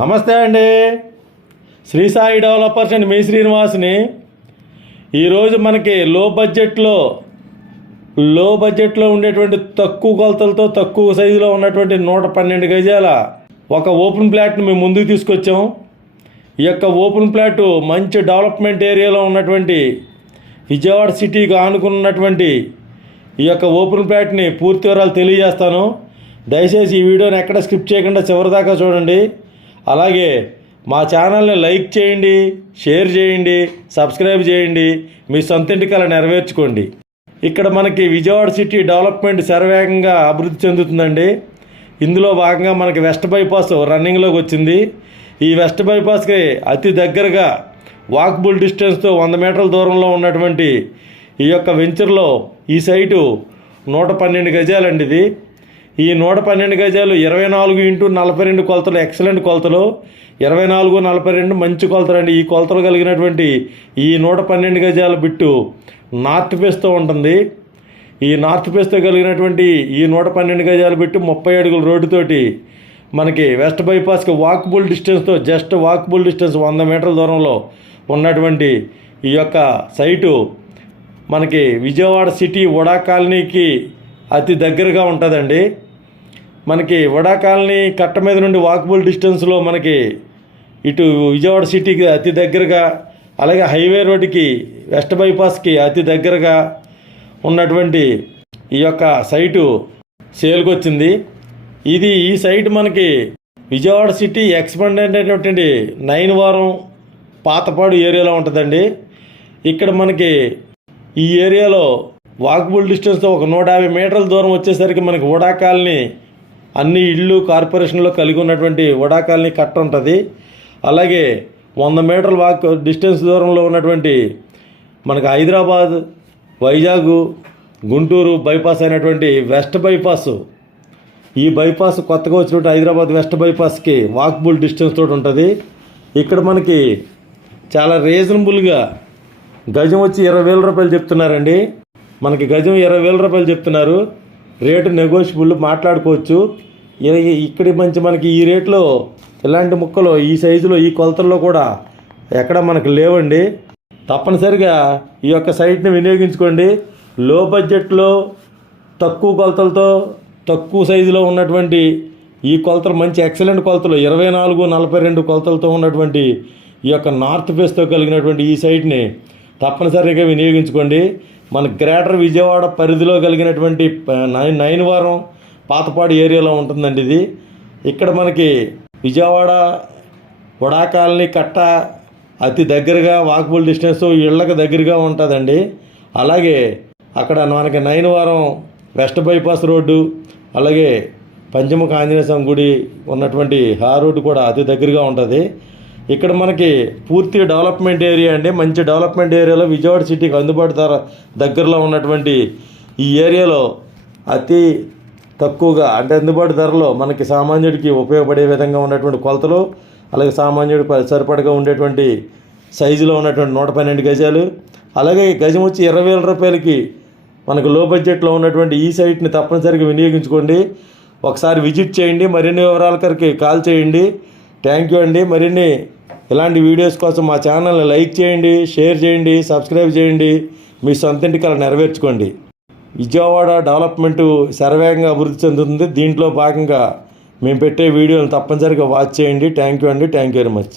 నమస్తే అండి. Shri Sai developers and మీ శ్రీనివాస్ని. ఈరోజు మనకి లో బడ్జెట్లో లో బడ్జెట్లో ఉండేటువంటి తక్కువ కొలతలతో తక్కువ సైజులో ఉన్నటువంటి నూట పన్నెండు గజాల ఒక ఓపెన్ ప్లాట్ని మేము ముందుకు తీసుకొచ్చాం ఈ యొక్క ఓపెన్ ప్లాట్ మంచి డెవలప్మెంట్ ఏరియాలో ఉన్నటువంటి విజయవాడ సిటీకి ఆనుకున్నటువంటి ఈ యొక్క ఓపెన్ ప్లాట్ని పూర్తి వివరాలు తెలియజేస్తాను. దయచేసి ఈ వీడియోని ఎక్కడ స్కిప్ చేయకుండా చివరిదాకా చూడండి. అలాగే మా ఛానల్ని లైక్ చేయండి షేర్ చేయండి సబ్స్క్రైబ్ చేయండి మీ సొంత ఇంటికల నెరవేర్చుకోండి. ఇక్కడ మనకి విజయవాడ సిటీ డెవలప్మెంట్ శరవేగంగా అభివృద్ధి చెందుతుందండి. ఇందులో భాగంగా మనకి వెస్ట్ బైపాస్ రన్నింగ్లోకి వచ్చింది. ఈ వెస్ట్ బైపాస్కి అతి దగ్గరగా వాక్బుల్ డిస్టెన్స్తో వంద మీటర్ల దూరంలో ఉన్నటువంటి ఈ యొక్క వెంచర్లో ఈ సైటు నూట పన్నెండు గజాలండి ఇది. ఈ నూట పన్నెండు గజాలు ఇరవై నాలుగు ఇంటూ నలభై రెండు కొలతలు ఎక్సలెంట్ కొలతలు. ఇరవై నాలుగు నలభై రెండు మంచి కొలతలు అండి. ఈ కొలతలు కలిగినటువంటి ఈ నూట పన్నెండు గజాల బిట్టు నార్త్ ఫేస్తో ఉంటుంది. ఈ నార్త్ ఫేస్తో కలిగినటువంటి ఈ నూట పన్నెండు గజాలు బిట్టు ముప్పై అడుగుల రోడ్డుతోటి మనకి వెస్ట్ బైపాస్కి వాకబుల్ డిస్టెన్స్తో జస్ట్ వాకబుల్ డిస్టెన్స్ వంద మీటర్ల దూరంలో ఉన్నటువంటి ఈ యొక్క సైటు మనకి విజయవాడ సిటీ వడా కాలనీకి అతి దగ్గరగా ఉంటుందండి. మనకి వడా కాలనీ కట్ట మీద నుండి వాకబుల్ డిస్టెన్స్లో మనకి ఇటు విజయవాడ సిటీకి అతి దగ్గరగా అలాగే హైవే రోడ్డుకి వెస్ట్ బైపాస్కి అతి దగ్గరగా ఉన్నటువంటి ఈ యొక్క సైటు సేల్కి వచ్చింది. ఇది ఈ సైట్ మనకి విజయవాడ సిటీ ఎక్స్పెండెంట్ అయినటువంటి నైన్ వారం పాతపాడు ఏరియాలో ఉంటుందండి. ఇక్కడ మనకి ఈ ఏరియాలో వాకబుల్ డిస్టెన్స్తో ఒక నూట యాభై మీటర్ల దూరం వచ్చేసరికి మనకి ఉడా కాలనీ అన్ని ఇళ్ళు కార్పొరేషన్లో కలిగి ఉన్నటువంటి వడా కాలనీ కట్ట ఉంటుంది. అలాగే వంద మీటర్ల వాక్ డిస్టెన్స్ దూరంలో ఉన్నటువంటి మనకి హైదరాబాద్ వైజాగ్ గుంటూరు బైపాస్ అయినటువంటి వెస్ట్ బైపాస్. ఈ బైపాస్ కొత్తగా వచ్చినటువంటి హైదరాబాద్ వెస్ట్ బైపాస్కి వాక్బుల్ డిస్టెన్స్ తోటి ఉంటుంది. ఇక్కడ మనకి చాలా రీజనబుల్గా గజం వచ్చి ఇరవై వేల రూపాయలు చెప్తున్నారండి. మనకి గజం ఇరవై వేల రూపాయలు చెప్తున్నారు. రేటు నెగోషియబుల్ మాట్లాడుకోవచ్చు. ఇక్కడ మంచి మనకి ఈ రేట్లో ఇలాంటి ముక్కలు ఈ సైజులో ఈ కొలతల్లో కూడా ఎక్కడ మనకు లేవండి. తప్పనిసరిగా ఈ యొక్క సైట్ని వినియోగించుకోండి. లో బడ్జెట్లో తక్కువ కొలతలతో తక్కువ సైజులో ఉన్నటువంటి ఈ కొలతలు మంచి ఎక్సలెంట్ కొలతలు ఇరవై నాలుగు నలభై రెండు కొలతలతో ఉన్నటువంటి ఈ యొక్క నార్త్ ఫేస్తో కలిగినటువంటి ఈ సైట్ని తప్పనిసరిగా వినియోగించుకోండి. మన గ్రేటర్ విజయవాడ పరిధిలో కలిగినటువంటి నైన్ నైన్ వారం పాతపాడు ఏరియాలో ఉంటుందండి ఇది. ఇక్కడ మనకి విజయవాడ వడా కాలనీ కట్ట అతి దగ్గరగా వాకబుల్ డిస్టెన్స్ ఇళ్ళకి దగ్గరగా ఉంటుందండి. అలాగే అక్కడ మనకి నైన్ వారం వెస్ట్ బైపాస్ రోడ్డు అలాగే పంచముఖ ఆంజనేయ స్వామి గుడి ఉన్నటువంటి ఆ రోడ్డు కూడా అతి దగ్గరగా ఉంటుంది. ఇక్కడ మనకి పూర్తి డెవలప్మెంట్ ఏరియా అండి. మంచి డెవలప్మెంట్ ఏరియాలో విజయవాడ సిటీకి అందుబాటు ధర దగ్గరలో ఉన్నటువంటి ఈ ఏరియాలో అతి తక్కువగా అంటే అందుబాటు ధరలో మనకి సామాన్యుడికి ఉపయోగపడే విధంగా ఉన్నటువంటి కొలతలు అలాగే సామాన్యుడి సరిపడగా ఉండేటువంటి సైజులో ఉన్నటువంటి నూట పన్నెండు గజాలు. అలాగే గజం వచ్చి ఇరవై వేల రూపాయలకి మనకు లో బడ్జెట్లో ఉన్నటువంటి ఈ సైట్ని తప్పనిసరిగా వినియోగించుకోండి. ఒకసారి విజిట్ చేయండి. మరిన్ని వివరాల కొరకు కాల్ చేయండి. థ్యాంక్ యూ అండి. మరిన్ని ఇలాంటి వీడియోస్ కోసం మా ఛానల్ని లైక్ చేయండి షేర్ చేయండి సబ్స్క్రైబ్ చేయండి. మీ సొంత ఇంటికల నెరవేర్చుకోండి. విజయవాడ డెవలప్మెంట్ శరవేగంగా అభివృద్ధి చెందుతుంది. దీంట్లో భాగంగా మేము పెట్టే వీడియోలను తప్పనిసరిగా వాచ్ చేయండి. థ్యాంక్ యూ అండి. Thank you very much